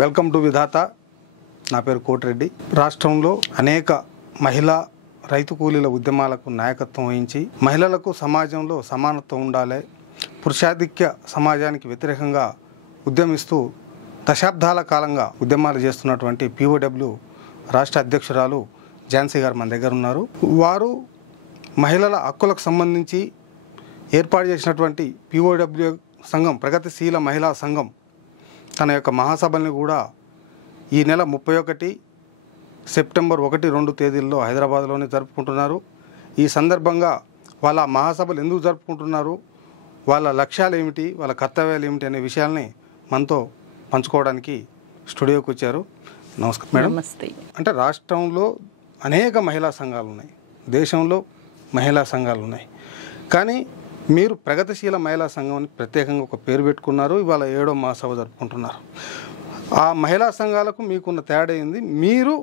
Welcome to విధాత. నా పేరు కోటిరెడ్డి. రాష్ట్రంలో అనేక మహిళా రైతు కూలీల ఉద్యమాలకు నాయకత్వం వహించి మహిళలకు సమాజంలో సమానత్వం ఉండాలి, పురుషాధిక్య సమాజానికి వ్యతిరేకంగా ఉద్యమిస్తూ దశాబ్దాల కాలంగా ఉద్యమాలు చేస్తున్నటువంటి POW రాష్ట్ర అధ్యక్షురాలు ఝాన్సీ గారు మన దగ్గర ఉన్నారు. వారు మహిళల హక్కులకు సంబంధించి ఏర్పాటు చేసినటువంటి POW సంఘం, ప్రగతిశీల మహిళా సంఘం తన యొక్క మహాసభల్ని కూడా ఈ నెల 31 సెప్టెంబర్ 1-2 తేదీల్లో హైదరాబాద్లోనే జరుపుకుంటున్నారు. ఈ సందర్భంగా వాళ్ళ మహాసభలు ఎందుకు జరుపుకుంటున్నారు, వాళ్ళ లక్ష్యాలు ఏమిటి, వాళ్ళ కర్తవ్యాలు ఏమిటి అనే విషయాల్ని మనతో పంచుకోవడానికి స్టూడియోకి వచ్చారు. నమస్కారం మేడం. నమస్తే. అంటే రాష్ట్రంలో అనేక మహిళా సంఘాలు ఉన్నాయి, దేశంలో మహిళా సంఘాలు ఉన్నాయి, కానీ మీరు ప్రగతిశీల మహిళా సంఘం అని ప్రత్యేకంగా ఒక పేరు పెట్టుకున్నారు. ఇవాళ 7వ మహాసభ జరుపుకుంటున్నారు. ఆ మహిళా సంఘాలకు మీకున్న తేడా ఏంది, మీరు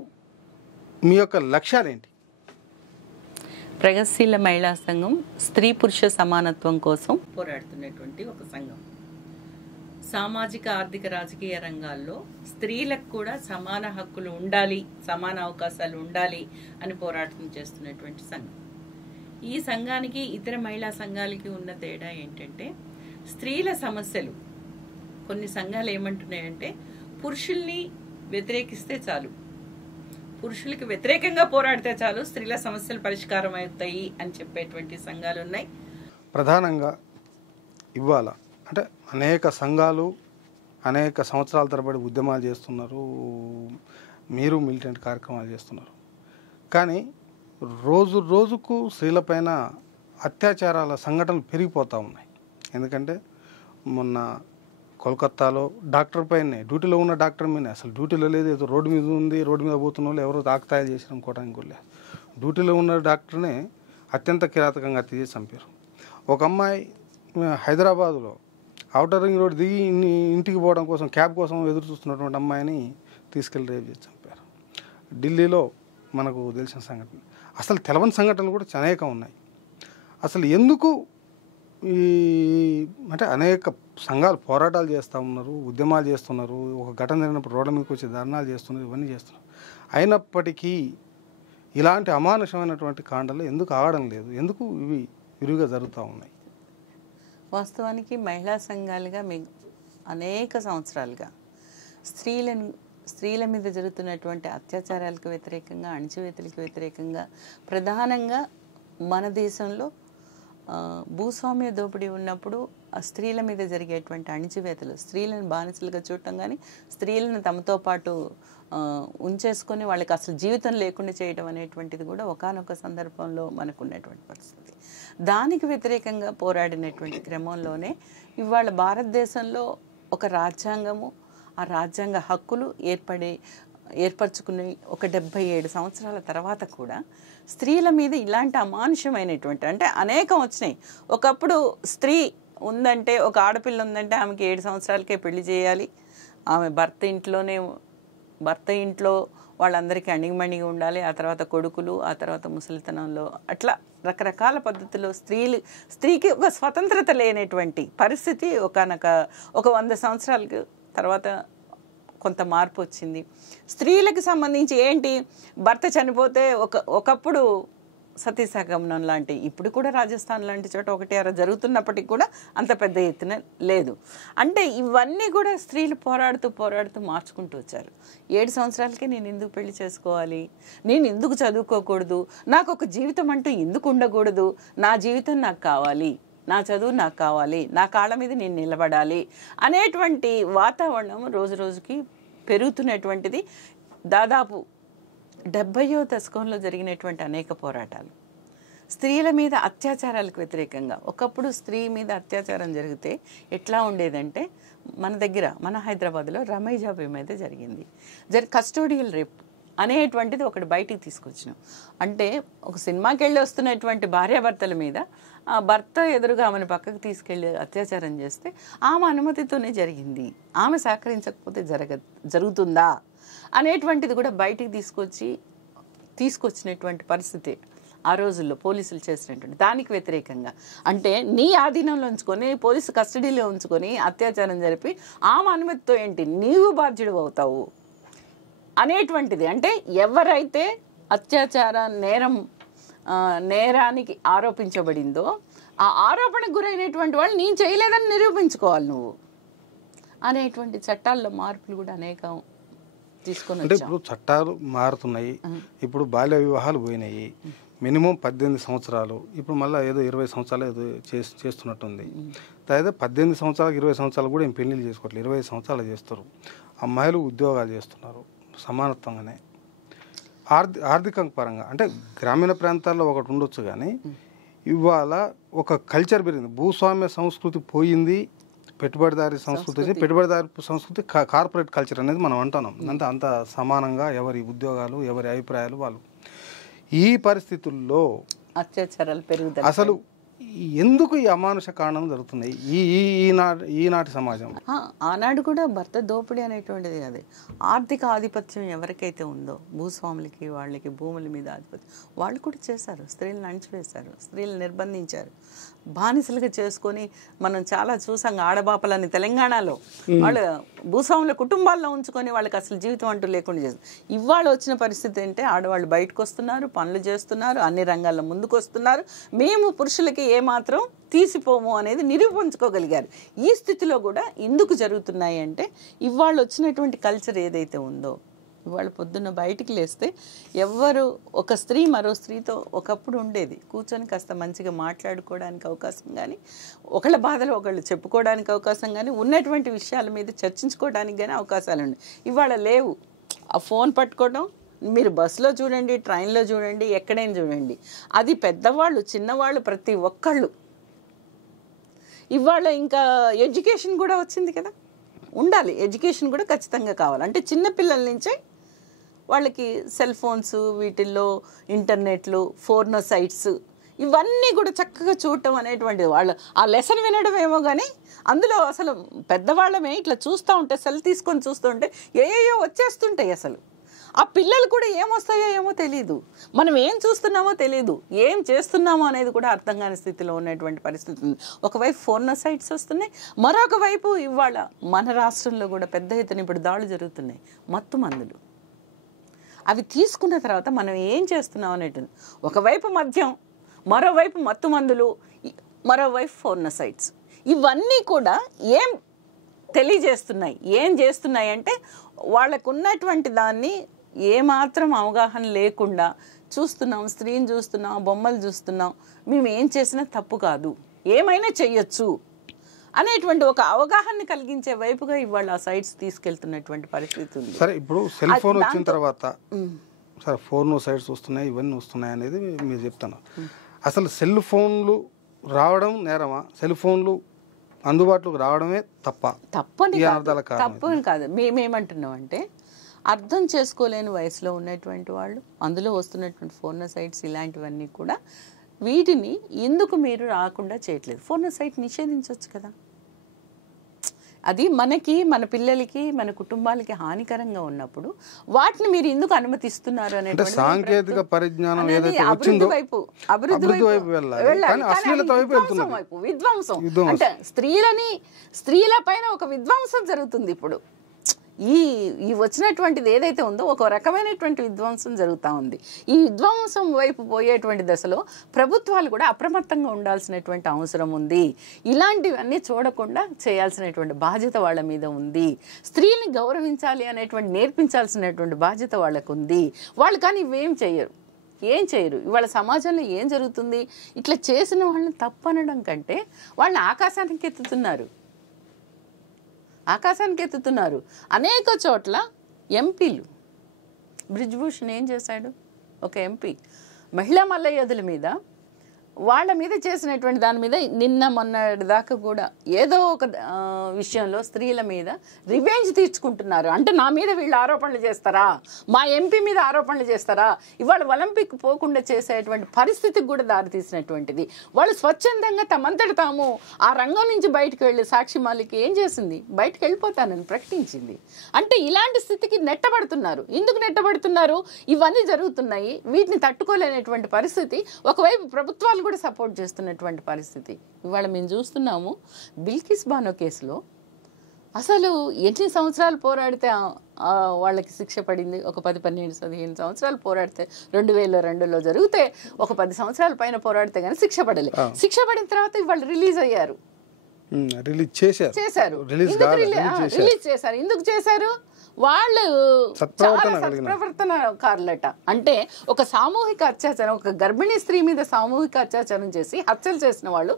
మీ యొక్క లక్ష్యాలు ఏంటి? ప్రగతిశీల మహిళా సంఘం స్త్రీ పురుష సమానత్వం కోసం పోరాడుతున్నటువంటి ఒక సంఘం. సామాజిక ఆర్థిక రాజకీయ రంగాల్లో స్త్రీలకు కూడా సమాన హక్కులు ఉండాలి, సమాన అవకాశాలు ఉండాలి అని పోరాటం చేస్తున్నటువంటి సంఘం. ఈ సంఘానికి ఇతర మహిళా సంఘాలకి ఉన్న తేడా ఏంటంటే, స్త్రీల సమస్యలు కొన్ని సంఘాలు ఏమంటున్నాయంటే పురుషుల్ని వ్యతిరేకిస్తే చాలు, పురుషులకి వ్యతిరేకంగా పోరాడితే చాలు స్త్రీల సమస్యలు పరిష్కారం అవుతాయి అని చెప్పేటువంటి సంఘాలు ఉన్నాయి. ప్రధానంగా ఇవాళ అంటే అనేక సంఘాలు అనేక సంవత్సరాల తరబడి ఉద్యమాలు చేస్తున్నారు, మీరు మిలిటెంట్ కార్యక్రమాలు చేస్తున్నారు, కానీ రోజు రోజుకు స్త్రీలపైన అత్యాచారాల సంఘటనలు పెరిగిపోతూ ఉన్నాయి. ఎందుకంటే మొన్న కోల్కత్తాలో డాక్టర్ పైనే, డ్యూటీలో ఉన్న డాక్టర్ మీద, అసలు డ్యూటీలో లేదు, ఏదో రోడ్డు మీద ఉంది, రోడ్డు మీద పోతున్న వాళ్ళు ఎవరో తాకుతాయాలు చేసి అనుకోవడానికి కూడా లేదు, డ్యూటీలో ఉన్న డాక్టర్నే అత్యంత కిరాతకంగా హత్య చేసి చంపారు. ఒక అమ్మాయి హైదరాబాదులో ఔటర్ రింగ్ రోడ్ దిగి ఇంటికి పోవడం కోసం క్యాబ్ కోసం ఎదురు చూస్తున్నటువంటి అమ్మాయిని తీసుకెళ్ళి రేప్ చేసి చంపారు. ఢిల్లీలో మనకు తెలిసిన సంఘటన, అసలు తెలవని సంఘటనలు కూడా అనేకం ఉన్నాయి. అసలు ఎందుకు ఈ అంటే అనేక సంఘాలు పోరాటాలు చేస్తూ ఉన్నారు, ఉద్యమాలు చేస్తున్నారు, ఒక ఘటన జరిగినప్పుడు రోడ్ల మీదకి వచ్చి ధర్నాలు చేస్తున్నారు, ఇవన్నీ చేస్తున్నారు. అయినప్పటికీ ఇలాంటి అమానుషమైనటువంటి కాండలు ఎందుకు ఆగడం లేదు, ఎందుకు ఇవి విరివిగా జరుగుతూ ఉన్నాయి? వాస్తవానికి మహిళా సంఘాలుగా మేము అనేక సంవత్సరాలుగా స్త్రీల మీద జరుగుతున్నటువంటి అత్యాచారాలకు వ్యతిరేకంగా, అణచివేతలకు వ్యతిరేకంగా, ప్రధానంగా మన దేశంలో భూస్వామ్య దోపిడీ ఉన్నప్పుడు ఆ స్త్రీల మీద జరిగేటువంటి అణచివేతలు, స్త్రీలను బానిసలుగా చూడటం కానీ, స్త్రీలను తమతో పాటు ఉంచేసుకొని వాళ్ళకి అసలు జీవితం లేకుండా చేయడం అనేటువంటిది కూడా ఒకానొక సందర్భంలో మనకు ఉన్నటువంటి పరిస్థితి. దానికి వ్యతిరేకంగా పోరాడినటువంటి క్రమంలోనే ఇవాళ భారతదేశంలో ఒక రాజ్యాంగము, ఆ రాజ్యాంగ హక్కులు ఏర్పరచుకుని ఒక 77 సంవత్సరాల తర్వాత కూడా స్త్రీల మీద ఇలాంటి అమానుషమైనటువంటి, అంటే అనేకం వచ్చినాయి. ఒకప్పుడు స్త్రీ ఉందంటే, ఒక ఆడపిల్ల ఉందంటే ఆమెకి 7 సంవత్సరాలకే పెళ్లి చేయాలి, ఆమె భర్త ఇంట్లో వాళ్ళందరికీ అణిగిమణిగి ఉండాలి, ఆ తర్వాత కొడుకులు, ఆ తర్వాత ముసలితనంలో, అట్లా రకరకాల పద్ధతిలో స్త్రీకి ఒక స్వతంత్రత లేనటువంటి పరిస్థితి ఒక 100 సంవత్సరాల తర్వాత కొంత మార్పు వచ్చింది. స్త్రీలకు సంబంధించి ఏంటి, భర్త చనిపోతే ఒకప్పుడు సతీసహగమనం లాంటి, ఇప్పుడు కూడా రాజస్థాన్ లాంటి చోట 1-6 జరుగుతున్నప్పటికీ కూడా అంత పెద్ద ఎత్తున లేదు. అంటే ఇవన్నీ కూడా స్త్రీలు పోరాడుతూ మార్చుకుంటూ వచ్చారు. 7 సంవత్సరాలకే నేను ఎందుకు పెళ్లి చేసుకోవాలి, నేను ఎందుకు చదువుకోకూడదు, నాకు ఒక జీవితం అంటూ ఎందుకు ఉండకూడదు, నా జీవితం నాకు కావాలి, నా చదువు నాకు కావాలి, నా కాళ్ళ మీద నేను నిలబడాలి అనేటువంటి వాతావరణం రోజు రోజుకి పెరుగుతున్నటువంటిది. దాదాపు 70వ దశకంలో జరిగినటువంటి అనేక పోరాటాలు స్త్రీల మీద అత్యాచారాలకు వ్యతిరేకంగా. ఒకప్పుడు స్త్రీ మీద అత్యాచారం జరిగితే ఎట్లా ఉండేదంటే, మన హైదరాబాద్లో రమైజాబీ మీద జరిగింది. కస్టోడియల్ రేప్ అనేటువంటిది ఒకటి బయటికి తీసుకొచ్చినాం. అంటే ఒక సినిమాకి వెళ్ళి వస్తున్నటువంటి భార్యాభర్తల మీద ఆ భర్త ఎదురుగా ఆమెను పక్కకు తీసుకెళ్ళి అత్యాచారం చేస్తే ఆమె అనుమతితోనే జరిగింది, ఆమె సహకరించకపోతే జరుగుతుందా అనేటువంటిది కూడా బయటికి తీసుకొచ్చినటువంటి పరిస్థితి. ఆ రోజుల్లో పోలీసులు చేసినటువంటి దానికి వ్యతిరేకంగా. అంటే నీ ఆధీనంలో ఉంచుకొని పోలీసు కస్టడీలో ఉంచుకొని అత్యాచారం జరిపి ఆమె అనుమతితో ఏంటి నీవు బాధ్యుడు అవుతావు అనేటువంటిది. అంటే ఎవరైతే అత్యాచార నేరానికి ఆరోపించబడిందో ఆ ఆరోపణకు గురైనటువంటి వాళ్ళు నేను చేయలేదని నిరూపించుకోవాలి నువ్వు అనేటువంటి చట్టాల్లో మార్పులు కూడా అనేకం తీసుకొని అంటే ఇప్పుడు చట్టాలు మారుతున్నాయి. ఇప్పుడు బాల్య వివాహాలు పోయినాయి. మినిమం 18 సంవత్సరాలు, ఇప్పుడు మళ్ళీ ఏదో 20 సంవత్సరాలు ఏదో చేస్తున్నట్టుంది. అదే 18 సంవత్సరాలకు 20 సంవత్సరాలు కూడా ఏం పెళ్లిళ్ళు చేసుకోవట్లేదు, 20 సంవత్సరాలు చేస్తారు. అమ్మాయిలు ఉద్యోగాలు చేస్తున్నారు సమానత్వంగానే. ఆర్థిక పరంగా అంటే గ్రామీణ ప్రాంతాల్లో ఒకటి ఉండొచ్చు, కానీ ఇవాళ ఒక కల్చర్ పెరిగింది. భూస్వామ్య సంస్కృతి పోయింది, పెట్టుబడిదారి సంస్కృతి వచ్చి పెట్టుబడిదారి సంస్కృతి, కార్పొరేట్ కల్చర్ అనేది మనం అంటున్నాం. అంత సమానంగా ఎవరి ఉద్యోగాలు ఎవరి అభిప్రాయాలు వాళ్ళు. ఈ పరిస్థితుల్లో అత్యాచారాలు పెరుగుతాయి. అసలు ఎందుకు ఈ అమానుష కారణం జరుగుతున్నాయి ఈనాటి సమాజం? ఆనాడు కూడా భర్త దోపిడీ అనేటువంటిది కాదు, ఆర్థిక ఆధిపత్యం ఎవరికైతే ఉందో భూస్వాములకి వాళ్ళకి భూముల మీద ఆధిపత్యం వాళ్ళు కూడా చేశారు. స్త్రీలను అణిచివేశారు, స్త్రీలను నిర్బంధించారు, బానిసలుగా చేసుకొని మనం చాలా చూసాం. ఆడబాపలని తెలంగాణలో వాళ్ళు భూస్వాముల కుటుంబాల్లో ఉంచుకొని వాళ్ళకి అసలు జీవితం అంటూ లేకుండా చేస్తారు. ఇవాళ వచ్చిన పరిస్థితి ఏంటంటే ఆడవాళ్ళు బయటకు వస్తున్నారు, పనులు చేస్తున్నారు, అన్ని రంగాల్లో ముందుకు వస్తున్నారు. మేము పురుషులకి ఏమాత్రం తీసిపోము అనేది నిరూపించుకోగలిగారు. ఈ స్థితిలో కూడా ఎందుకు జరుగుతున్నాయి అంటే ఇవాళ వచ్చినటువంటి కల్చర్ ఏదైతే ఉందో, ఇవాళ పొద్దున్న బయటికి లేస్తే ఎవ్వరు ఒక స్త్రీ మరో స్త్రీతో ఒకప్పుడు ఉండేది, కూర్చొని కాస్త మంచిగా మాట్లాడుకోవడానికి అవకాశం కానీ, ఒకళ్ళ బాధలు ఒకళ్ళు చెప్పుకోవడానికి అవకాశం కానీ, ఉన్నటువంటి విషయాల మీద చర్చించుకోవడానికి కానీ అవకాశాలు ఉన్నాయి. ఇవాళ లేవు. ఆ ఫోన్ పట్టుకోవడం మీరు బస్సులో చూడండి, ట్రైన్లో చూడండి, ఎక్కడైనా చూడండి, అది పెద్దవాళ్ళు చిన్నవాళ్ళు ప్రతి ఒక్కళ్ళు. ఇవాళ ఇంకా ఎడ్యుకేషన్ కూడా వచ్చింది కదా, ఉండాలి, ఎడ్యుకేషన్ కూడా ఖచ్చితంగా కావాలి. అంటే చిన్నపిల్లల నుంచే వాళ్ళకి సెల్ ఫోన్స్, వీటిల్లో ఇంటర్నెట్లు, ఫోర్నో సైట్స్, ఇవన్నీ కూడా చక్కగా చూడటం అనేటువంటిది. వాళ్ళు ఆ లెసన్ వినడం ఏమో కానీ అందులో అసలు పెద్దవాళ్ళమే ఇట్లా చూస్తూ ఉంటే, సెల్ తీసుకొని చూస్తూ ఉంటే ఏయో వచ్చేస్తుంటాయి. అసలు ఆ పిల్లలు కూడా ఏమొస్తాయో ఏమో తెలియదు, మనం ఏం చూస్తున్నామో తెలియదు, ఏం చేస్తున్నామో అనేది కూడా అర్థం కాని స్థితిలో ఉన్నటువంటి పరిస్థితి ఉంది. ఒకవైపు ఫోర్నో సైట్స్ వస్తున్నాయి, మరొక వైపు ఇవాళ మన రాష్ట్రంలో కూడా పెద్ద ఎత్తున ఇప్పుడు దాడులు జరుగుతున్నాయి. మత్తు మందులు అవి తీసుకున్న తర్వాత మనం ఏం చేస్తున్నాం అనేటువంటి, ఒకవైపు మద్యం, మరోవైపు మత్తు మందులు, మరోవైపు ఫోర్నో సైట్స్, ఇవన్నీ కూడా ఏం తెలియజేస్తున్నాయి, ఏం చేస్తున్నాయి అంటే వాళ్ళకు ఉన్నటువంటి దాన్ని ఏమాత్రం అవగాహన లేకుండా చూస్తున్నాం, స్త్రీని చూస్తున్నాం, బొమ్మలు చూస్తున్నాం, మేము ఏం చేసినా తప్పు కాదు, ఏమైనా చెయ్యొచ్చు అనేటువంటి ఒక అవగాహన కలిగించే వైపుగా ఇవాళ ఆ సైట్స్ తీసుకెళ్తున్నటువంటి పరిస్థితి ఉంది. సరే, ఇప్పుడు సెల్ ఫోన్ వచ్చిన తర్వాత సరే ఫోన్ సైట్స్ వస్తున్నాయి, ఇవన్నీ వస్తున్నాయి అనేది మీరు చెప్తాను. అసలు సెల్ ఫోన్లు రావడం నేరమా? సెల్ ఫోన్లు అందుబాటులోకి రావడమే తప్పని కాదు. మేమేమంటున్నాం అంటే అర్థం చేసుకోలేని వయసులో ఉన్నటువంటి వాళ్ళు, అందులో వస్తున్నటువంటి ఫోర్నో సైట్స్ ఇలాంటివన్నీ కూడా, వీటిని ఎందుకు మీరు రాకుండా చేయట్లేదు? ఫోర్నో సైట్ నిషేధించవచ్చు కదా. అది మనకి, మన పిల్లలకి, మన కుటుంబాలకి హానికరంగా ఉన్నప్పుడు వాటిని మీరు ఎందుకు అనుమతిస్తున్నారు అనేది సాంకేతిక పరిజ్ఞానం అభివృద్ధి వైపు విధ్వంసం. అంటే స్త్రీల పైన ఒక విధ్వంసం జరుగుతుంది ఇప్పుడు. ఈ వచ్చినటువంటిది ఏదైతే ఉందో ఒక రకమైనటువంటి విధ్వంసం జరుగుతూ ఉంది. ఈ విధ్వంసం వైపు పోయేటువంటి దశలో ప్రభుత్వాలు కూడా అప్రమత్తంగా ఉండాల్సినటువంటి అవసరం ఉంది. ఇలాంటివన్నీ చూడకుండా చేయాల్సినటువంటి బాధ్యత వాళ్ళ మీద ఉంది. స్త్రీని గౌరవించాలి అనేటువంటి నేర్పించాల్సినటువంటి బాధ్యత వాళ్ళకు ఉంది. వాళ్ళు కానీ ఇవేం చేయరు. ఇవాళ సమాజంలో ఏం జరుగుతుంది? ఇట్లా చేసిన వాళ్ళని తప్పనడం కంటే వాళ్ళని ఆకాశానికి ఎత్తుతున్నారు. అనేక చోట్ల ఎంపీలు, బ్రిజ్భూషణ్ ఏం చేశాడు? ఒక ఎంపీ మహిళా మల్లయోధుల మీద వాళ్ళ మీద చేసినటువంటి దాని మీద నిన్న మొన్నటి దాకా కూడా ఏదో ఒక విషయంలో స్త్రీల మీద రివెంజ్ తీర్చుకుంటున్నారు. అంటే నా మీద వీళ్ళు ఆరోపణలు చేస్తారా, మా ఎంపీ మీద ఆరోపణలు చేస్తారా, ఇవాళ ఒలింపిక్ పోకుండా చేసేటువంటి పరిస్థితికి కూడా దారితీసినటువంటిది. వాళ్ళు స్వచ్ఛందంగా తమంతట తాము ఆ రంగం నుంచి బయటకు వెళ్ళి సాక్షి మాలిక్ ఏం చేసింది, బయటకు వెళ్ళిపోతానని ప్రకటించింది. అంటే ఇలాంటి స్థితికి నెట్టబడుతున్నారు. ఎందుకు నెట్టబడుతున్నారు? ఇవన్నీ జరుగుతున్నాయి, వీటిని తట్టుకోలేనటువంటి పరిస్థితి. ఒకవైపు ప్రభుత్వాలు కూడా సపోర్ట్ చేస్తున్నటువంటి పరిస్థితి ఇవాళ మేము చూస్తున్నాము. బిల్కిస్ బానో కేసులో అసలు ఎన్ని సంవత్సరాలు పోరాడితే వాళ్ళకి శిక్ష పడింది? ఒక 10-12-15 సంవత్సరాలు పోరాడితే 2002లో జరిగితే ఒక 10 సంవత్సరాల పైన పోరాడితే కానీ శిక్ష పడలేదు. శిక్ష పడిన తర్వాత ఇవాళ రిలీజ్ అయ్యారు, రిలీజ్ చేశారు. రిలీజ్ చేశారు. ఎందుకు చేశారు? వాళ్ళు సత్ప్రవర్తనకారులట. అంటే ఒక సామూహిక అత్యాచారం, ఒక గర్భిణీ స్త్రీ మీద సామూహిక అత్యాచారం చేసి హత్యలు చేసిన వాళ్ళు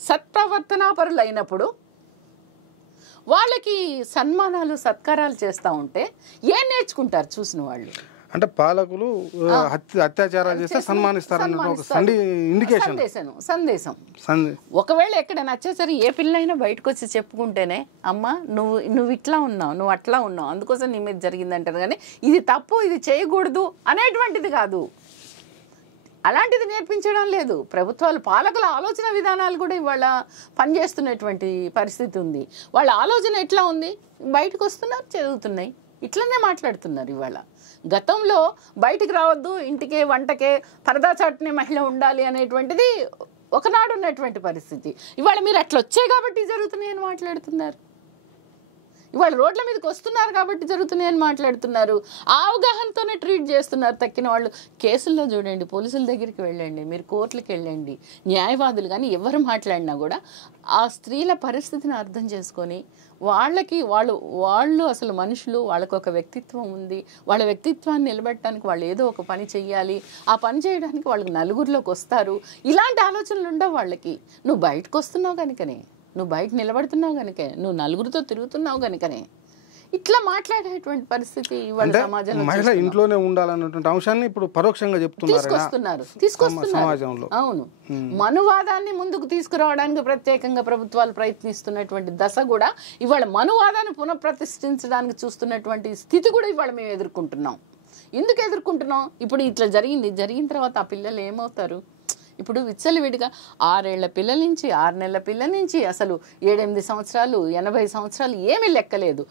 సత్ప్రవర్తనాపరులు అయినప్పుడు వాళ్ళకి సన్మానాలు సత్కారాలు చేస్తూ ఉంటే ఏం నేర్చుకుంటారు చూసిన వాళ్ళు? అంటే పాలకులు అత్యాచారాలు చేస్తే సన్మానిస్తారన్న ఒక సందేశం. ఒకవేళ ఎక్కడైనా అత్యాచారం ఏ పిల్లైనా బయటకు వచ్చి చెప్పుకుంటేనే అమ్మ నువ్వు ఇట్లా ఉన్నావు, నువ్వు అట్లా ఉన్నావు, అందుకోసం నీ మీద జరిగిందంటారు. కానీ ఇది తప్పు, ఇది చేయకూడదు అనేటువంటిది కాదు. అలాంటిది నేర్పించడం లేదు ప్రభుత్వాలు. పాలకుల ఆలోచన విధానాలు కూడా ఇవాళ పనిచేస్తున్నటువంటి పరిస్థితి ఉంది. వాళ్ళ ఆలోచన ఎట్లా ఉంది? బయటకు వస్తున్నారు, చదువుతున్నాయి, ఇట్లనే మాట్లాడుతున్నారు. ఇవాళ గతంలో బయటికి రావద్దు, ఇంటికే వంటకే పరదా చాటునే మహిళ ఉండాలి అనేటువంటిది ఒకనాడు ఉన్నటువంటి పరిస్థితి. ఇవాళ మీరు అట్లా వచ్చాయి కాబట్టి జరుగుతున్నాయని మాట్లాడుతున్నారు. ఇవాళ రోడ్ల మీదకి వస్తున్నారు కాబట్టి జరుగుతున్నాయని మాట్లాడుతున్నారు. ఆ అవగాహనతోనే ట్రీట్ చేస్తున్నారు తక్కిన వాళ్ళు. కేసుల్లో చూడండి, పోలీసుల దగ్గరికి వెళ్ళండి, మీరు కోర్టులకు వెళ్ళండి, న్యాయవాదులు కానీ ఎవరు మాట్లాడినా కూడా ఆ స్త్రీల పరిస్థితిని అర్థం చేసుకొని వాళ్ళు అసలు మనుషులు, వాళ్ళకు ఒక వ్యక్తిత్వం ఉంది, వాళ్ళ వ్యక్తిత్వాన్ని నిలబెట్టడానికి వాళ్ళు ఏదో ఒక పని చెయ్యాలి, ఆ పని చేయడానికి వాళ్ళకి నలుగురిలోకి వస్తారు. ఇలాంటి ఆలోచనలు ఉండవు వాళ్ళకి. నువ్వు బయటకు వస్తున్నావు కనుకనే, నువ్వు బయట నిలబడుతున్నావు కనుకే, నువ్వు నలుగురితో తిరుగుతున్నావు కనుకనే ఇట్లా మాట్లాడేటువంటి పరిస్థితి ఇవాళ సమాజంలో. మహిళ ఇంట్లోనే ఉండాలన్నటువంటి అంశాన్ని ఇప్పుడు పరోక్షంగా తీసుకొస్తున్నారు సమాజంలో. అవును, మనువాదాన్ని ముందుకు తీసుకురావడానికి ప్రత్యేకంగా ప్రభుత్వాలు ప్రయత్నిస్తున్నటువంటి దశ కూడా ఇవాళ మనువాదాన్ని పునఃప్రతిష్ఠించడానికి చూస్తున్నటువంటి స్థితి కూడా ఇవాళ మేము ఎదుర్కొంటున్నాం. ఎందుకు ఎదుర్కొంటున్నాం? ఇప్పుడు ఇట్లా జరిగిన తర్వాత ఆ పిల్లలు ఏమవుతారు? ఇప్పుడు విచ్చలవిడిగా 6 ఏళ్ల పిల్లల నుంచి 6 నెలల పిల్లల నుంచి అసలు 7-8 సంవత్సరాలు 80 సంవత్సరాలు ఏమీ లెక్కలేదు.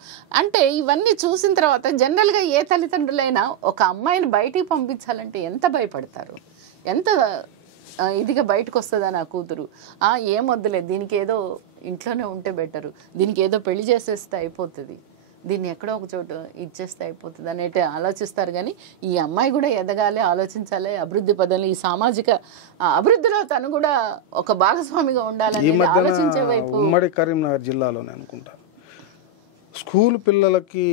అంటే ఇవన్నీ చూసిన తర్వాత జనరల్గా ఏ తల్లిదండ్రులైనా ఒక అమ్మాయిని బయటికి పంపించాలంటే ఎంత భయపడతారు, ఎంత ఇదిగా బయటకు వస్తుందా నా కూతురు, ఏం వద్దులేదు, దీనికి ఏదో ఇంట్లోనే ఉంటే బెటరు, దీనికి ఏదో పెళ్లి చేసేస్తే అయిపోతుంది, దీన్ని ఎక్కడో ఒక చోటు ఇచ్చేస్తే అయిపోతుంది అనేటి ఆలోచిస్తారు. కానీ ఈ అమ్మాయి కూడా ఎదగాలి, ఆలోచించాలి, అభివృద్ధి పదంలో ఈ సామాజిక అభివృద్ధిలో తను కూడా ఒక భాగస్వామిగా ఉండాలని ఆలోచించే వైపు. ఉమ్మడి కరీంనగర్ జిల్లాలోనే అనుకుంటా స్కూల్ పిల్లలకి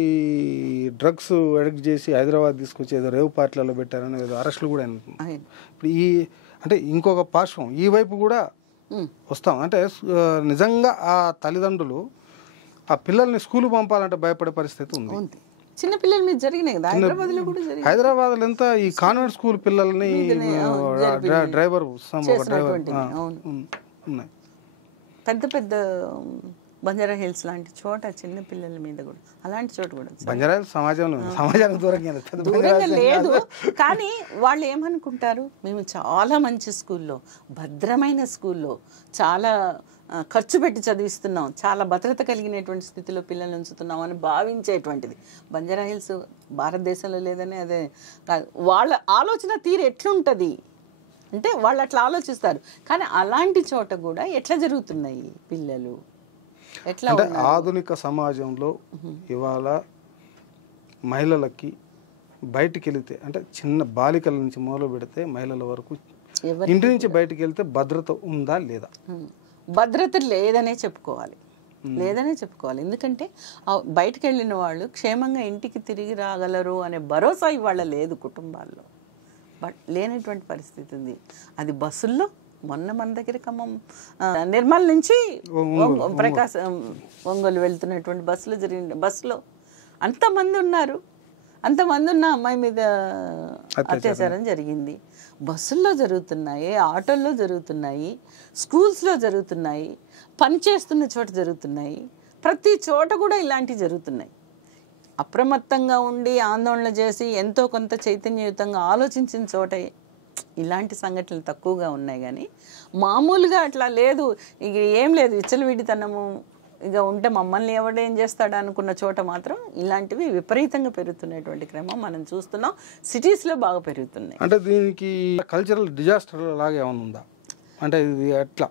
డ్రగ్స్ అడిక్ట్ చేసి హైదరాబాద్ తీసుకొచ్చి ఏదో రేవ్ పార్టీలలో పెట్టారని ఏదో అరెస్టులు కూడా అనుకుంటాం. ఇప్పుడు అంటే ఇంకొక పార్శ్వం ఈ వైపు కూడా వస్తాం. అంటే నిజంగా ఆ తల్లిదండ్రులు ఆ పిల్లల్ని స్కూల్ పంపాలంటే భయపడే పరిస్థితి ఉంది. చిన్న పిల్లల మీద జరిగినాయి కదా, హైదరాబాద్లో కూడా జరిగింది. హైదరాబాద్లో ఎంత ఈ కాన్వెంట్ స్కూల్ పిల్లల్ని డ్రైవర్ ఉన్నాయి. పెద్ద బంజారా హిల్స్ లాంటి చోట చిన్న పిల్లల మీద కూడా అలాంటి చోట కూడా బంజారా హిల్స్ సమాజానికి దూరంగా లేదు. కానీ వాళ్ళు ఏమనుకుంటారు, మేము చాలా మంచి స్కూల్లో, భద్రమైన స్కూల్లో, చాలా ఖర్చు పెట్టి చదివిస్తున్నాం, చాలా భద్రత కలిగినటువంటి స్థితిలో పిల్లల్ని ఉంచుతున్నాం అని భావించేటువంటిది. బంజారా హిల్స్ భారతదేశంలో లేదని అదే కాదు, వాళ్ళ ఆలోచన తీరు ఎట్లుంటుంది అంటే వాళ్ళు అట్లా ఆలోచిస్తారు. కానీ అలాంటి చోట కూడా ఎట్లా జరుగుతున్నాయి పిల్లలు, ఎట్లా ఆధునిక సమాజంలో ఇవాళ మహిళలకి బయటికి వెళితే, అంటే చిన్న బాలికల నుంచి మొదలు పెడితే మహిళల వరకు ఇంటి నుంచి బయటికి వెళ్తే భద్రత ఉందా లేదా? భద్రత లేదనే చెప్పుకోవాలి. ఎందుకంటే బయటకు వెళ్ళిన వాళ్ళు క్షేమంగా ఇంటికి తిరిగి రాగలరు అనే భరోసా ఇవాళ లేదు కుటుంబాల్లో. లేనటువంటి పరిస్థితి ఉంది. అది బస్సుల్లో, మొన్న మన దగ్గర ఖమ్మం నిర్మల్ నుంచి ఒంగోలు వెళ్తున్నటువంటి బస్సులో అంతమంది ఉన్న అమ్మాయి మీద అత్యాచారం జరిగింది. బస్సుల్లో జరుగుతున్నాయి, ఆటోల్లో జరుగుతున్నాయి, స్కూల్స్లో జరుగుతున్నాయి, పనిచేస్తున్న చోట జరుగుతున్నాయి, ప్రతి చోట కూడా ఇలాంటివి జరుగుతున్నాయి. అప్రమత్తంగా ఉండి ఆందోళన చేసి ఎంతో కొంత చైతన్యయుతంగా ఆలోచించిన చోట ఇలాంటి సంఘటనలు తక్కువగా ఉన్నాయి. కానీ మామూలుగా అట్లా లేదు, ఇక ఏం లేదు, విచ్చలవిడితనము ఇక ఉంటే మమ్మల్ని ఎవడేం చేస్తాడు అనుకున్న చోట మాత్రం ఇలాంటివి విపరీతంగా పెరుగుతున్నటువంటి క్రమం మనం చూస్తున్నాం. సిటీస్లో బాగా పెరుగుతున్నాయి. అంటే దీనికి కల్చరల్ డిజాస్టర్ లాగా ఏమైనా ఉందా? అంటే ఇది ఎట్లా,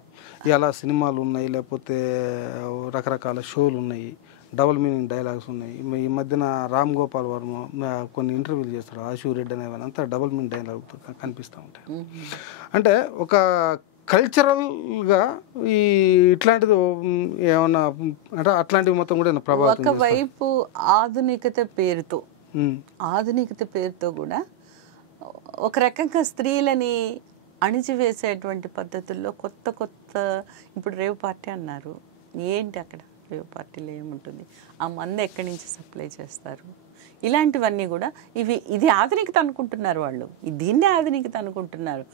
ఇలా సినిమాలు ఉన్నాయి, లేకపోతే రకరకాల షోలు ఉన్నాయి, డబుల్ మీనింగ్ డైలాగ్స్ ఉన్నాయి. ఈ మధ్యన రామ్ గోపాల్ వర్మ కొన్ని ఇంటర్వ్యూలు చేస్తారు, ఆశు రెడ్డి అనేవి, అంతా డబుల్ మీనింగ్ డైలాగ్ కనిపిస్తూ ఉంటాయి. అంటే ఒక కల్చరల్గా ఈ ఇట్లాంటిది ఏమన్నా అంటే అట్లాంటివి మొత్తం కూడా ప్రభావితం. ఒకవైపు ఆధునికత పేరుతో కూడా ఒక రకంగా స్త్రీలని అణిచివేసేటువంటి పద్ధతుల్లో కొత్త ఇప్పుడు రేవ్ పార్టీ అన్నారు. ఏంటి అక్కడ రేవ్ పార్టీలో ఏముంటుంది? ఆ మందు ఎక్కడి నుంచి సప్లై చేస్తారు? ఇలాంటివన్నీ కూడా ఇది ఆధునికత అనుకుంటున్నారు వాళ్ళు, దీన్నే ఆధునికత అనుకుంటున్నారు.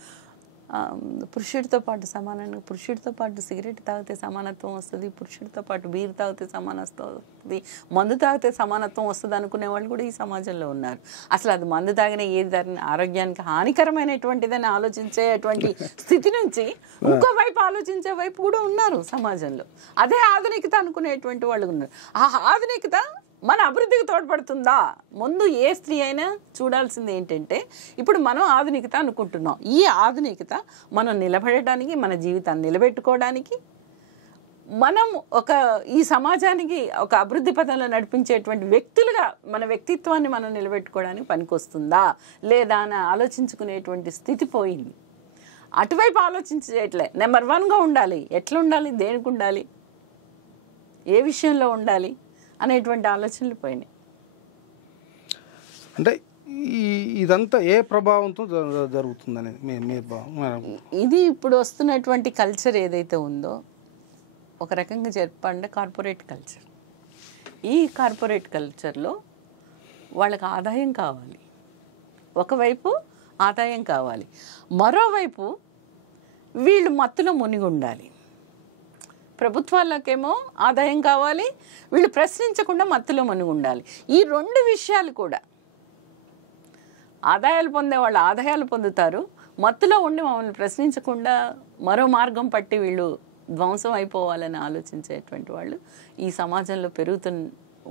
పురుషుడితో పాటు సమానంగా, పురుషుడితో పాటు సిగరెట్ తాగితే సమానత్వం వస్తుంది, పురుషుడితో పాటు బీర్ తాగితే సమానత్వం వస్తుంది, మందు తాగితే సమానత్వం వస్తుంది అనుకునే వాళ్ళు కూడా ఈ సమాజంలో ఉన్నారు. అసలు అది మందు తాగిన ఏది ఆరోగ్యానికి హానికరమైనటువంటిదని ఆలోచించేటువంటి స్థితి నుంచి ఇంకోవైపు ఆలోచించే వైపు కూడా ఉన్నారు సమాజంలో. అదే ఆధునికత అనుకునేటువంటి వాళ్ళు ఉన్నారు. ఆ ఆధునికత మన అభివృద్ధికి తోడ్పడుతుందా? ముందు ఏ స్త్రీ అయినా చూడాల్సింది ఏంటంటే, ఇప్పుడు మనం ఆధునికత అనుకుంటున్నాం, ఈ ఆధునికత మనం నిలబడటానికి, మన జీవితాన్ని నిలబెట్టుకోవడానికి, మనం ఈ సమాజానికి ఒక అభివృద్ధి పథంలో నడిపించేటువంటి వ్యక్తులుగా మన వ్యక్తిత్వాన్ని మనం నిలబెట్టుకోవడానికి పనికొస్తుందా లేదా అని ఆలోచించుకునేటువంటి స్థితి పోయింది. అటువైపు ఆలోచించట్లే. నెంబర్ 1గా ఉండాలి, ఎట్లా ఉండాలి, దేనికి ఉండాలి, ఏ విషయంలో ఉండాలి అనేటువంటి ఆలోచనలు పోయినాయి. అంటే ఇదంతా ఏ ప్రభావంతో జరుగుతుంది అనేది మీ భావం? ఇది ఇప్పుడు వస్తున్నటువంటి కల్చర్ ఏదైతే ఉందో ఒక రకంగా చెప్పండి కార్పొరేట్ కల్చర్. ఈ కార్పొరేట్ కల్చర్లో వాళ్ళకి ఆదాయం కావాలి, ఒకవైపు ఆదాయం కావాలి, మరోవైపు వీళ్ళు మత్తులో మునిగి ఉండాలి. ప్రభుత్వాలకేమో ఆదాయం కావాలి, వీళ్ళు ప్రశ్నించకుండా మత్తులో మునిగి ఉండాలి. ఈ 2 విషయాలు కూడా, ఆదాయాలు పొందే వాళ్ళు ఆదాయాలు పొందుతారు, మత్తులో ఉండి మమ్మల్ని ప్రశ్నించకుండా మరో మార్గం పట్టి వీళ్ళు ధ్వంసం అయిపోవాలని ఆలోచించేటువంటి వాళ్ళు ఈ సమాజంలో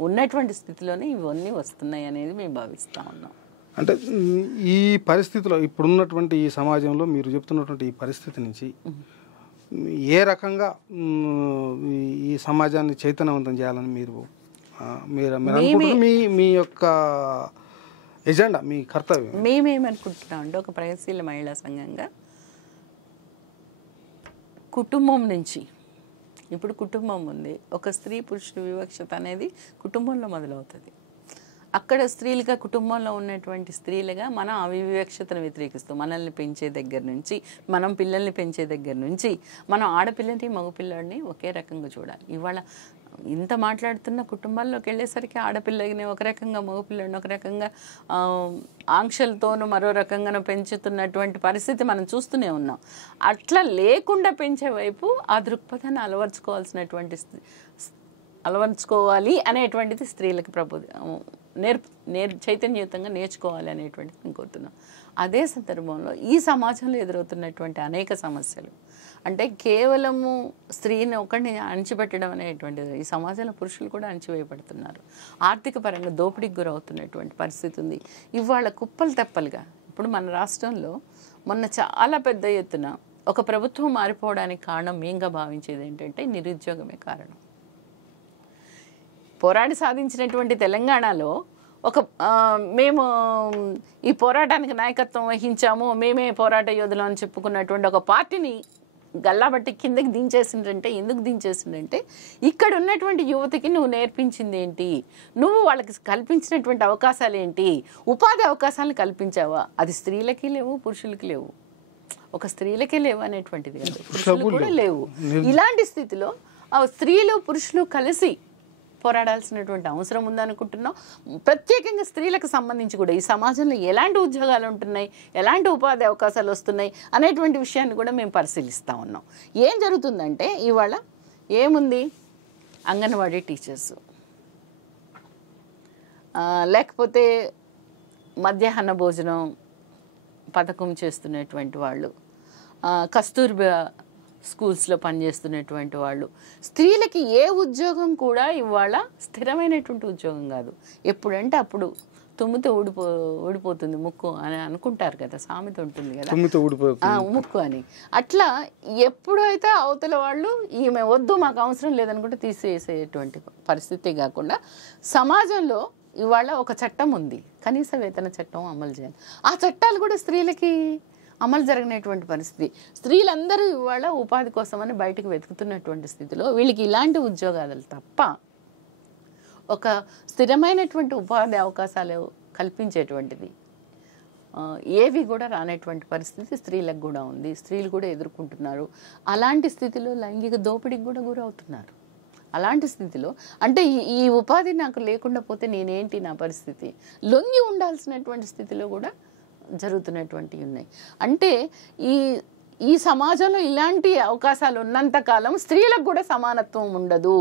ఉన్నటువంటి స్థితిలోనే ఇవన్నీ వస్తున్నాయి అనేది మేము భావిస్తూ ఉన్నాం. అంటే ఈ పరిస్థితిలో, ఇప్పుడున్నటువంటి ఈ సమాజంలో మీరు చెప్తున్నటువంటి ఈ పరిస్థితి నుంచి ఏ రకంగా ఈ సమాజాన్ని చైతన్యవంతం చేయాలని మీరు అనుకుంటున్నారు? మీ యొక్క ఎజెండా, మీ కర్తవ్యం? మేమేమనుకుంటున్నాం అంటే, ఒక ప్రగతిశీల మహిళా సంఘంగా కుటుంబం నుంచి, ఇప్పుడు కుటుంబం ఉంది, ఒక స్త్రీ పురుషుడు వివక్షత అనేది కుటుంబంలో మొదలవుతుంది. అక్కడ స్త్రీలుగా, కుటుంబంలో ఉన్నటువంటి స్త్రీలుగా మనం ఆ వివక్షతను వ్యతిరేకిస్తూ, మనల్ని పెంచే దగ్గర నుంచి, మనం పిల్లల్ని పెంచే దగ్గర నుంచి, మనం ఆడపిల్లని మగపిల్లాడిని ఒకే రకంగా చూడాలి. ఇవాళ ఇంత మాట్లాడుతున్న కుటుంబాల్లోకి వెళ్ళేసరికి ఆడపిల్లని ఒక రకంగా, మగపిల్లని ఒక రకంగా ఆంక్షలతోనూ మరో రకంగా పెంచుతున్నటువంటి పరిస్థితి మనం చూస్తూనే ఉన్నాం. అట్లా లేకుండా పెంచే వైపు ఆ దృక్పథాన్ని అలవర్చుకోవాలి అనేటువంటిది స్త్రీలకు చైతన్యయుతంగా నేర్చుకోవాలి అనేటువంటిది నేను కోరుతున్నాను. అదే సందర్భంలో ఈ సమాజంలో ఎదురవుతున్నటువంటి అనేక సమస్యలు, అంటే కేవలము స్త్రీని ఒకరిని అణిచిపెట్టడం అనేటువంటిది, ఈ సమాజంలో పురుషులు కూడా అణిచివేయబడుతున్నారు. ఆర్థిక పరంగా దోపిడీకి గురవుతున్నటువంటి పరిస్థితి ఉంది. ఇవాళ కుప్పలు తెప్పలుగా ఇప్పుడు మన రాష్ట్రంలో మొన్న చాలా పెద్ద ఎత్తున ఒక ప్రభుత్వం మారిపోవడానికి కారణం మేంగా భావించేది ఏంటంటే నిరుద్యోగమే కారణం. పోరాడి సాధించినటువంటి తెలంగాణలో మేము ఈ పోరాటానికి నాయకత్వం వహించాము, మేమే పోరాట యోధులు అని చెప్పుకున్నటువంటి ఒక పార్టీని గల్లాబట్టి కిందకి దించేసిందంటే, ఎందుకు దించేసిందంటే ఇక్కడ ఉన్నటువంటి యువతకి నువ్వు నేర్పించింది ఏంటి, నువ్వు వాళ్ళకి కల్పించినటువంటి అవకాశాలు ఏంటి, ఉపాధి అవకాశాలను కల్పించావా? అది స్త్రీలకి లేవు, పురుషులకి లేవు. ఒక స్త్రీలకే లేవు అనేటువంటిది కాదు, పురుషులు కూడా లేవు. ఇలాంటి స్థితిలో స్త్రీలు పురుషులు కలిసి పోరాడాల్సినటువంటి అవసరం ఉందనుకుంటున్నాం. ప్రత్యేకంగా స్త్రీలకు సంబంధించి కూడా ఈ సమాజంలో ఎలాంటి ఉద్యోగాలు ఉంటున్నాయి, ఎలాంటి ఉపాధి అవకాశాలు వస్తున్నాయి అనేటువంటి విషయాన్ని కూడా మేము పరిశీలిస్తూ ఉన్నాం. ఏం జరుగుతుందంటే ఇవాళ ఏముంది, అంగన్వాడీ టీచర్స్, లేకపోతే మధ్యాహ్న భోజనం పథకం చేస్తున్నటువంటి వాళ్ళు, కస్తూర్బా స్కూల్స్లో పనిచేస్తున్నటువంటి వాళ్ళు, స్త్రీలకి ఏ ఉద్యోగం కూడా ఇవాళ స్థిరమైనటువంటి ఉద్యోగం కాదు. ఎప్పుడంటే అప్పుడు తుమ్మితో ఊడిపోతుంది ముక్కు అని అనుకుంటారు కదా, సామెత ఉంటుంది కదా, ముక్కు అని. అట్లా ఎప్పుడైతే అవతల వాళ్ళు ఈమె వద్దు మాకు అవసరం లేదనుకుంటే తీసేసేటువంటి పరిస్థితి కాకుండా సమాజంలో ఇవాళ ఒక చట్టం ఉంది, కనీస వేతన చట్టం అమలు చేయాలి. ఆ చట్టాలు కూడా స్త్రీలకి అమలు జరిగినటువంటి పరిస్థితి. స్త్రీలందరూ ఇవాళ ఉపాధి కోసమని బయటకు వెతుకుతున్నటువంటి స్థితిలో వీళ్ళకి ఇలాంటి ఉద్యోగాలు తప్ప ఒక స్థిరమైనటువంటి ఉపాధి అవకాశాలు కల్పించేటువంటిది ఏవి కూడా రానటువంటి పరిస్థితి స్త్రీలకు కూడా ఉంది. స్త్రీలు కూడా ఎదుర్కొంటున్నారు. అలాంటి స్థితిలో లైంగిక దోపిడీకి కూడా గురవుతున్నారు. అలాంటి స్థితిలో అంటే ఈ ఉపాధి నాకు లేకుండా పోతే నేనేంటి, నా పరిస్థితి, లొంగి ఉండాల్సినటువంటి స్థితిలో కూడా జరుగుతున్నటువంటివి ఉన్నాయి. అంటే ఈ సమాజంలో ఇలాంటి అవకాశాలు ఉన్నంతకాలం స్త్రీలకు కూడా సమానత్వం ఉండదు,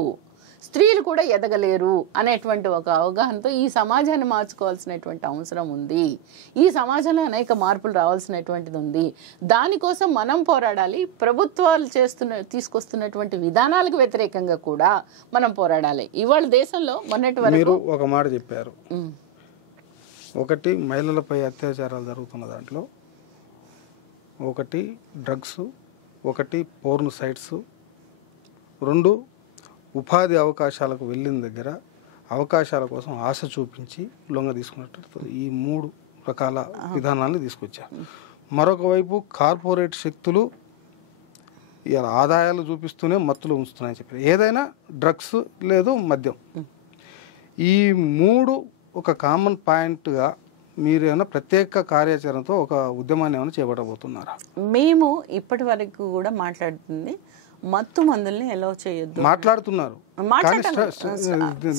స్త్రీలు కూడా ఎదగలేరు అనేటువంటి ఒక అవగాహనతో ఈ సమాజాన్ని మార్చుకోవాల్సినటువంటి అవసరం ఉంది. ఈ సమాజంలో అనేక మార్పులు రావాల్సినటువంటిది ఉంది. దానికోసం మనం పోరాడాలి. ప్రభుత్వాలు తీసుకొస్తున్నటువంటి విధానాలకు వ్యతిరేకంగా కూడా మనం పోరాడాలి. ఇవాళ దేశంలో మొన్నటి వరకు ఒక మాట చెప్పారు, ఒకటి మహిళలపై అత్యాచారాలు జరుగుతున్న దాంట్లో, ఒకటి డ్రగ్స్, ఒకటి పోర్న్ సైట్స్, రెండు ఉపాధి అవకాశాలకు వెళ్ళిన దగ్గర అవకాశాల కోసం ఆశ చూపించి లొంగ తీసుకున్నట్టు ఈ 3 రకాల విధానాలను తీసుకొచ్చారు. మరొక వైపు కార్పొరేట్ శక్తులు ఇలా ఆదాయాలు చూపిస్తూనే మత్తులు ఉంచుతున్నాయని చెప్పారు. ఏదైనా డ్రగ్స్ లేదు మద్యం, ఈ 3 ఒక కామన్ పాయింట్గా మీరు ఏమైనా ప్రత్యేక కార్యాచరణతో ఒక ఉద్యమాన్ని ఏమైనా చేపట్టబోతున్నారా? మేము ఇప్పటి వరకు కూడా మాట్లాడుతుంది మత్తు మందుల్ని ఎలా చేయొద్దు మాట్లాడుతున్నారు.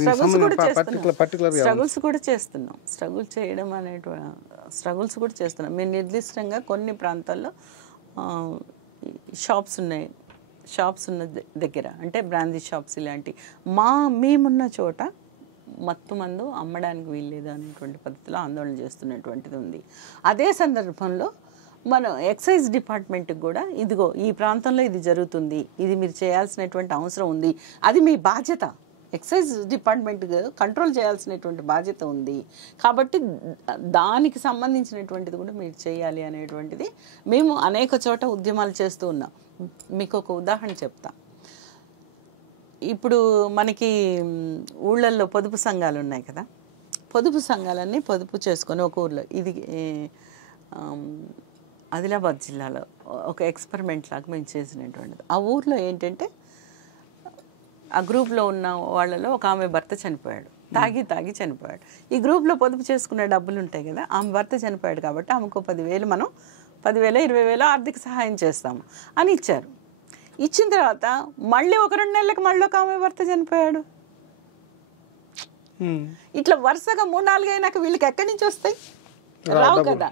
స్ట్రగుల్స్ కూడా చేస్తున్నాం. స్ట్రగుల్స్ కూడా చేస్తున్నాం. మేము నిర్దిష్టంగా కొన్ని ప్రాంతాల్లో షాప్స్ ఉన్నాయి, షాప్స్ ఉన్న దగ్గర అంటే బ్రాందీ షాప్స్ ఇలాంటి మేమున్న చోట మత్తు మందు అమ్మడానికి వీల్లేదు అనేటువంటి పద్ధతిలో ఆందోళన చేస్తున్నటువంటిది ఉంది. అదే సందర్భంలో మనం ఎక్సైజ్ డిపార్ట్మెంట్కి కూడా ఇదిగో ఈ ప్రాంతంలో ఇది జరుగుతుంది, ఇది మీరు చేయాల్సినటువంటి అవసరం ఉంది, అది మీ బాధ్యత, ఎక్సైజ్ డిపార్ట్మెంట్ కంట్రోల్ చేయాల్సినటువంటి బాధ్యత ఉంది కాబట్టి దానికి సంబంధించినటువంటిది కూడా మీరు చేయాలి అనేటువంటిది మేము అనేక చోట ఉద్యమాలు చేస్తూ ఉన్నాం. మీకు ఒక ఉదాహరణ చెప్తా. ఇప్పుడు మనకి ఊళ్ళల్లో పొదుపు సంఘాలు ఉన్నాయి కదా, పొదుపు సంఘాలన్నీ పొదుపు చేసుకొని ఒక ఊళ్ళో, ఇది ఆదిలాబాద్ జిల్లాలో ఒక ఎక్స్పెరిమెంట్ లాగా మేము చేసినటువంటిది. ఆ ఊర్లో ఏంటంటే ఆ గ్రూప్లో ఉన్న వాళ్ళలో ఒక ఆమె భర్త చనిపోయాడు, తాగి చనిపోయాడు. ఈ గ్రూప్లో పొదుపు చేసుకునే డబ్బులు ఉంటాయి కదా, ఆమె భర్త చనిపోయాడు కాబట్టి ఆమెకు 10,000 మనం 10,000 20,000 ఆర్థిక సహాయం చేస్తాము అని ఇచ్చారు. ఇచ్చిన తర్వాత మళ్ళీ ఒక 2 నెలలకు మళ్ళీ ఒక ఆమె భర్త చనిపోయాడు. ఇట్లా వరుసగా 3-4 అయినాక వీళ్ళకి ఎక్కడి నుంచి వస్తాయి? రావు కదా.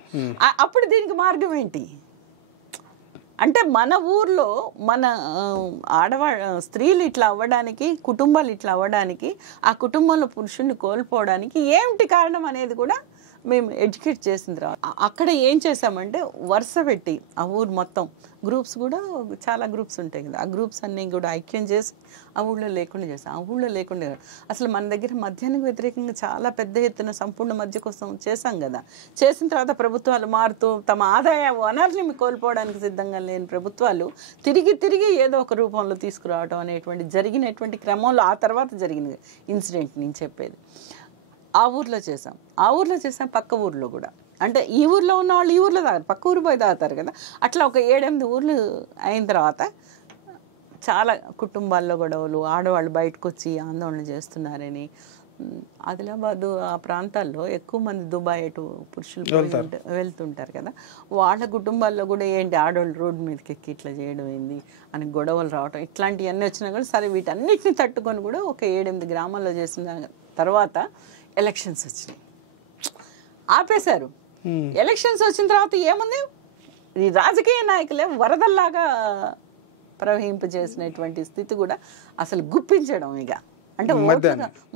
అప్పుడు దీనికి మార్గం ఏంటి అంటే మన ఊర్లో మన స్త్రీలు ఇట్లా అవ్వడానికి, కుటుంబాలు ఇట్లా అవ్వడానికి, ఆ కుటుంబంలో పురుషుణ్ణి కోల్పోవడానికి ఏమిటి కారణం అనేది కూడా మేము ఎడ్యుకేట్ చేసిన తర్వాత అక్కడ ఏం చేసామంటే వరుస పెట్టి ఆ ఊరు మొత్తం గ్రూప్స్ కూడా చాలా గ్రూప్స్ ఉంటాయి కదా, ఆ గ్రూప్స్ అన్నీ కూడా ఐక్యం చేసి ఆ ఊళ్ళో లేకుండా చేస్తాం. ఆ ఊళ్ళో లేకుండా అసలు మన దగ్గర మద్యానికి వ్యతిరేకంగా చాలా పెద్ద ఎత్తున సంపూర్ణ మద్య కోసం చేశాం కదా. చేసిన తర్వాత ప్రభుత్వాలు మారుతూ తమ ఆదాయ వనరుని కోల్పోవడానికి సిద్ధంగా లేని ప్రభుత్వాలు తిరిగి ఏదో ఒక రూపంలో తీసుకురావడం అనేటువంటి జరిగినటువంటి క్రమంలో ఆ తర్వాత జరిగిన ఇన్సిడెంట్ నేను చెప్పేది. ఆ ఊర్లో చేసాం పక్క ఊర్లో కూడా. అంటే ఈ ఊర్లో ఉన్న వాళ్ళు ఈ ఊర్లో తాగారు, పక్క ఊరు పోయి తాగుతారు కదా. అట్లా ఒక 7-8 ఊర్లు అయిన తర్వాత చాలా కుటుంబాల్లో గొడవలు, ఆడవాళ్ళు బయటకు వచ్చి ఆందోళన చేస్తున్నారని ఆదిలాబాదు ఆ ప్రాంతాల్లో ఎక్కువ మంది దుబాయ్ అటు పురుషులు వెళ్తుంటారు కదా, వాళ్ళ కుటుంబాల్లో కూడా ఏంటి ఆడవాళ్ళు రోడ్డు మీదకి ఎక్కి ఇట్లా చేయడం ఏంది అని గొడవలు రావటం ఇట్లాంటివన్నీ వచ్చినా కూడా సరే వీటన్నిటిని తట్టుకొని కూడా ఒక 7-8 గ్రామాల్లో చేసిన తర్వాత ఎలక్షన్స్ వచ్చినాయి, ఆపేశారు. ఎలక్షన్స్ వచ్చిన తర్వాత ఏముంది, ఈ రాజకీయ నాయకులే వరదల్లాగా ప్రవహింపజేసినటువంటి స్థితి కూడా అసలు గుప్పించడం, ఇక అంటే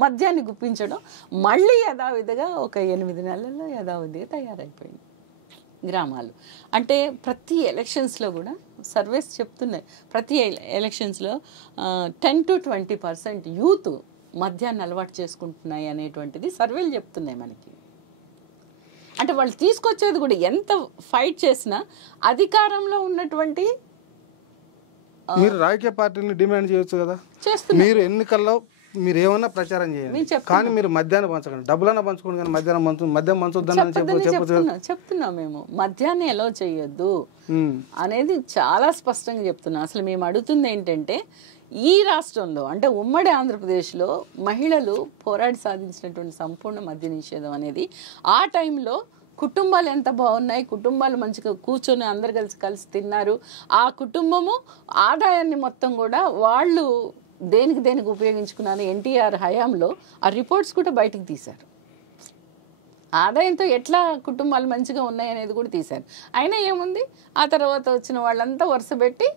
మద్యాన్ని గుప్పించడం మళ్ళీ యథావిధిగా ఒక 8 నెలల్లో యథావిధిగా తయారైపోయింది గ్రామాలు. అంటే ప్రతి ఎలక్షన్స్లో కూడా సర్వేస్ చెప్తున్నాయి, ప్రతి ఎలక్షన్స్లో 10-20% యూత్ మద్యాన్ని అలవాటు చేసుకుంటున్నాయి అనేటువంటిది సర్వేలు చెప్తున్నాయి మనకి. అంటే వాళ్ళు తీసుకొచ్చేది కూడా ఎంత ఫైట్ చేసినా అధికారంలో ఉన్నటువంటి మీరు రాజకీయ పార్టీని డిమాండ్ చేయొచ్చు కదా, మీరు ఎన్నికల్లో మీరు ఏమన్నా ప్రచారం చేయండి, కానీ మీరు మద్యాన్ని పంచకండి, డబ్బులన్నా పంచుకోండి, కానీ మద్యం పంచొద్దని చెప్తున్నాం. మేము మద్యాన్ని ఎలా చేయొద్దు అనేది చాలా స్పష్టంగా చెప్తున్నాం. అసలు మేము అడుగుతుంది ఏంటంటే, ఈ రాష్ట్రంలో అంటే ఉమ్మడి ఆంధ్రప్రదేశ్లో మహిళలు పోరాడి సాధించినటువంటి సంపూర్ణ మద్య నిషేధం అనేది ఆ టైంలో కుటుంబాలు ఎంత బాగున్నాయి, కుటుంబాలు మంచిగా కూర్చొని అందరు కలిసి తిన్నారు, ఆ కుటుంబము ఆదాయాన్ని మొత్తం కూడా వాళ్ళు దేనికి ఉపయోగించుకున్నారు. ఎన్టీఆర్ హయాంలో ఆ రిపోర్ట్స్ కూడా బయటికి తీశారు, ఆదాయంతో ఎట్లా కుటుంబాలు మంచిగా ఉన్నాయి అనేది కూడా తీశారు. అయినా ఏముంది, ఆ తర్వాత వచ్చిన వాళ్ళంతా వరుస పెట్టి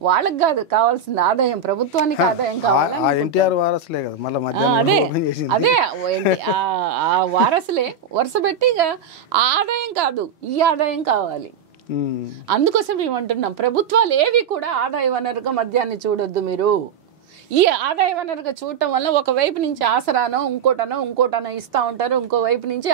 వాళ్ళకి కాదు కావాల్సిన ఆదాయం, ప్రభుత్వానికి ఆదాయం కావాలి, అదే ఆ వారసులే వరుస పెట్టి ఆదాయం కాదు ఈ ఆదాయం కావాలి. అందుకోసం ఏమంటున్నాం, ప్రభుత్వాలు ఏవి కూడా ఆదాయ వనరుగా మద్యాన్ని చూడొద్దు. మీరు ఈ ఆదాయ వనరుగా చూడటం వల్ల ఒకవైపు నుంచి ఆసరానో ఇంకోటనో ఇస్తూ ఉంటారు, ఇంకో వైపు నుంచి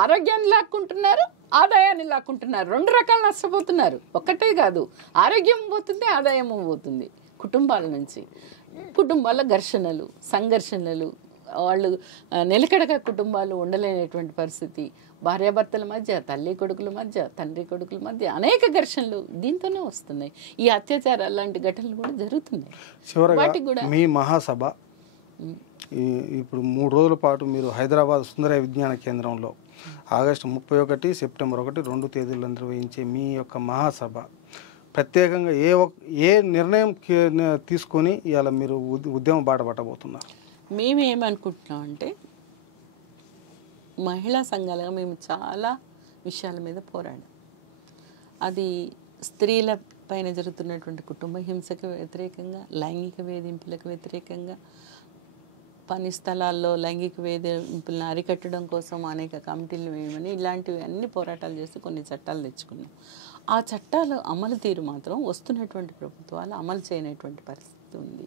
ఆరోగ్యాన్ని లాక్కుంటున్నారు, ఆదాయాన్ని లాక్కుంటున్నారు. 2 రకాలు నష్టపోతున్నారు. ఒక్కటే కాదు, ఆరోగ్యం పోతుంది, ఆదాయం పోతుంది. కుటుంబాల నుంచి కుటుంబాల ఘర్షణలు, సంఘర్షణలు, వాళ్ళు నిలకడగా కుటుంబాలు ఉండలేనటువంటి పరిస్థితి, భార్యాభర్తల మధ్య, తల్లి కొడుకుల మధ్య, తండ్రి కొడుకుల మధ్య అనేక ఘర్షణలు దీంతోనే వస్తున్నాయి. ఈ అత్యాచారాలు లాంటి ఘటనలు కూడా జరుగుతున్నాయి. వాటికి కూడా మీ మహాసభ ఇప్పుడు 3 రోజుల పాటు మీరు హైదరాబాద్ సుందరయ్య విజ్ఞాన కేంద్రంలో ఆగస్టు 31, సెప్టెంబర్ 1, 2 తేదీల్లో నిర్వహించే మీ యొక్క మహాసభ ప్రత్యేకంగా ఏ నిర్ణయం తీసుకొని ఇవాళ మీరు ఉద్యమం బాట పట్టబోతున్నారు? మేమేమనుకుంటున్నాం అంటే, మహిళా సంఘాలుగా మేము చాలా విషయాల మీద పోరాడాం. అది స్త్రీల పైన జరుగుతున్నటువంటి కుటుంబ హింసకు వ్యతిరేకంగా, లైంగిక వేధింపులకు వ్యతిరేకంగా, పని స్థలాల్లో లైంగిక వేధింపులను అరికట్టడం కోసం అనేక కమిటీలు వేయమని ఇలాంటివి అన్ని పోరాటాలు చేసి కొన్ని చట్టాలు తెచ్చుకున్నాం. ఆ చట్టాలు అమలు తీరు మాత్రం వస్తున్నటువంటి ప్రభుత్వాలు అమలు చేయనటువంటి పరిస్థితి ఉంది.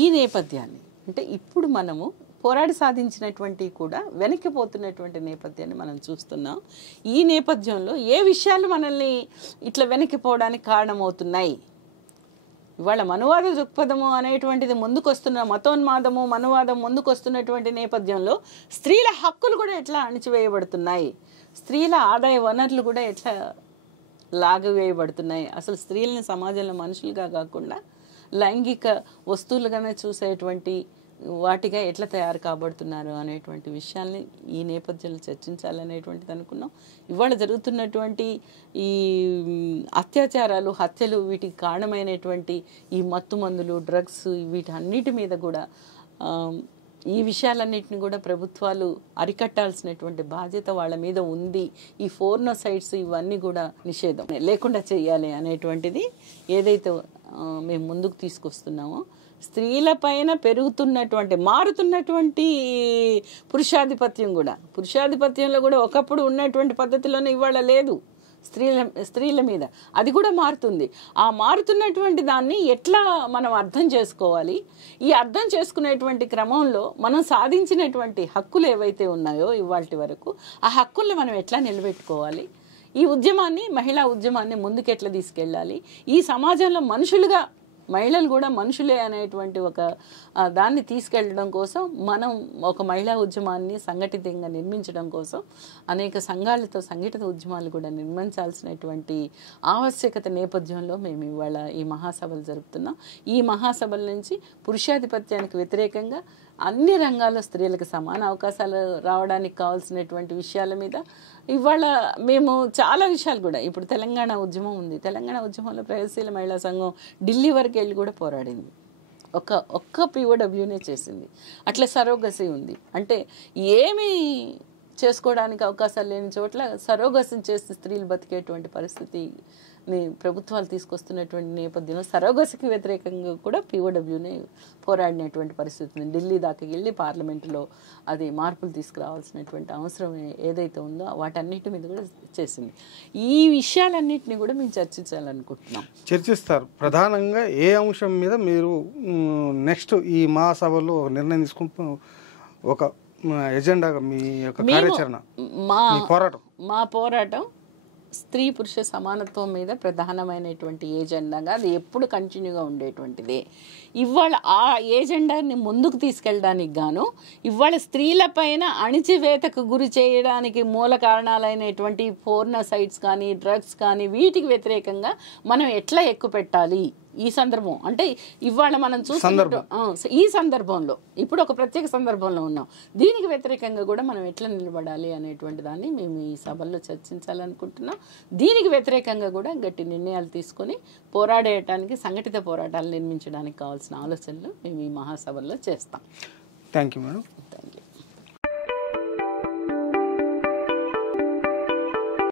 ఈ నేపథ్యాన్ని అంటే ఇప్పుడు మనము పోరాడి సాధించినటువంటి కూడా వెనక్కిపోతున్నటువంటి నేపథ్యాన్ని మనం చూస్తున్నాం. ఈ నేపథ్యంలో ఏ విషయాలు మనల్ని ఇట్లా వెనక్కిపోవడానికి కారణమవుతున్నాయి? ఇవాళ మనువాద దృక్పథము అనేటువంటిది ముందుకొస్తున్న, మతోన్మాదము మనువాదం ముందుకొస్తున్నటువంటి నేపథ్యంలో స్త్రీల హక్కులు కూడా ఎట్లా అణిచివేయబడుతున్నాయి, స్త్రీల ఆదాయ వనరులు కూడా ఎట్లా లాగవేయబడుతున్నాయి, అసలు స్త్రీలని సమాజంలో మనుషులుగా కాకుండా లైంగిక వస్తువులుగానే చూసేటువంటి వాటిగా ఎట్లా తయారు కాబడుతున్నారు అనేటువంటి విషయాల్ని ఈ నేపథ్యంలో చర్చించాలనేటువంటిది అనుకున్నాం. ఇవాళ జరుగుతున్నటువంటి ఈ అత్యాచారాలు, హత్యలు, వీటికి కారణమైనటువంటి ఈ మత్తు మందులు, డ్రగ్స్, వీటన్నిటి మీద కూడా ఈ విషయాలన్నింటినీ కూడా ప్రభుత్వాలు అరికట్టాల్సినటువంటి బాధ్యత వాళ్ళ మీద ఉంది. ఈ ఫోర్నోసైడ్స్ ఇవన్నీ కూడా నిషేధం లేకుండా చేయాలి అనేటువంటిది ఏదైతే మేము ముందుకు తీసుకొస్తున్నామో, స్త్రీల పైన మారుతున్నటువంటి పురుషాధిపత్యంలో కూడా ఒకప్పుడు ఉన్నటువంటి పద్ధతిలోనే ఇవాళ లేదు. స్త్రీల మీద అది కూడా మారుతుంది. ఆ మారుతున్నటువంటి దాన్ని ఎట్లా మనం అర్థం చేసుకోవాలి? ఈ అర్థం చేసుకునేటువంటి క్రమంలో మనం సాధించినటువంటి హక్కులు ఏవైతే ఉన్నాయో ఇవాల్టి వరకు, ఆ హక్కుల్ని మనం ఎట్లా నిలబెట్టుకోవాలి? ఈ ఉద్యమాన్ని, మహిళా ఉద్యమాన్ని ముందుకు ఎట్లా తీసుకెళ్ళాలి? ఈ సమాజంలో మనుషులుగా మహిళలు కూడా మనుషులే అనేటువంటి ఒక దాన్ని తీసుకెళ్ళడం కోసం మనం ఒక మహిళా ఉద్యమాన్ని సంఘటితంగా నిర్మించడం కోసం అనేక సంఘాలతో సంఘటిత ఉద్యమాలు కూడా నిర్మించాల్సినటువంటి ఆవశ్యకత నేపథ్యంలో మేము ఇవాళ ఈ మహాసభలు జరుపుతున్నాం. ఈ మహాసభల నుంచి పురుషాధిపత్యానికి వ్యతిరేకంగా అన్ని రంగాల్లో స్త్రీలకు సమాన అవకాశాలు రావడానికి కావాల్సినటువంటి విషయాల మీద ఇవాళ మేము చాలా విషయాలు కూడా ఇప్పుడు తెలంగాణ ఉద్యమం ఉంది. తెలంగాణ ఉద్యమంలో ప్రగతిశీల మహిళా సంఘం ఢిల్లీ వరకు వెళ్ళి కూడా పోరాడింది. ఒక్క POWనే చేసింది. అట్లా సరోగసి ఉంది. అంటే ఏమీ చేసుకోవడానికి అవకాశాలు లేని చోట్ల సరోగసి చేసి స్త్రీలు బతికేటువంటి పరిస్థితి ప్రభుత్వాలు తీసుకొస్తున్నటువంటి నేపథ్యంలో సరోగసికి వ్యతిరేకంగా కూడా POWనే పోరాడినటువంటి పరిస్థితి ఉంది. ఢిల్లీ దాకా వెళ్ళి పార్లమెంటులో అది మార్పులు తీసుకురావాల్సినటువంటి అవసరం ఏదైతే ఉందో వాటన్నిటి మీద కూడా చేసింది. ఈ విషయాలన్నింటినీ కూడా మేము చర్చించాలనుకుంటున్నాం. చర్చిస్తారు. ప్రధానంగా ఏ అంశం మీద మీరు నెక్స్ట్ ఈ మహాసభలో నిర్ణయం తీసుకుని ఒక ఎజెండాగా మీ యొక్క కార్యాచరణ మా పోరాటం స్త్రీ పురుష సమానత్వం మీద ప్రధానమైనటువంటి ఏజెండాగా అది ఎప్పుడు కంటిన్యూగా ఉండేటువంటిది. ఇవాళ ఆ ఏజెండాని ముందుకు తీసుకెళ్ళడానికి గాను ఇవాళ స్త్రీలపైన అణిచివేతకు గురి చేయడానికి మూల కారణాలైనటువంటి పోర్నోసైట్స్ కానీ డ్రగ్స్ కానీ వీటికి వ్యతిరేకంగా మనం ఎట్లా ఎక్కువ పెట్టాలి ఈ సందర్భం అంటే ఇవాళ మనం చూస్తున్నట్టు ఈ సందర్భంలో ఇప్పుడు ఒక ప్రత్యేక సందర్భంలో ఉన్నాం. దీనికి వ్యతిరేకంగా కూడా మనం ఎట్లా నిలబడాలి అనేటువంటి దాన్ని మేము ఈ సభల్లో చర్చించాలనుకుంటున్నాం. దీనికి వ్యతిరేకంగా కూడా గట్టి నిర్ణయాలు తీసుకొని పోరాడేయటానికి సంఘటిత పోరాటాలు నిర్మించడానికి కావాల్సిన ఆలోచనలు మేము ఈ మహాసభల్లో చేస్తాం. Thank you madam. Thank you.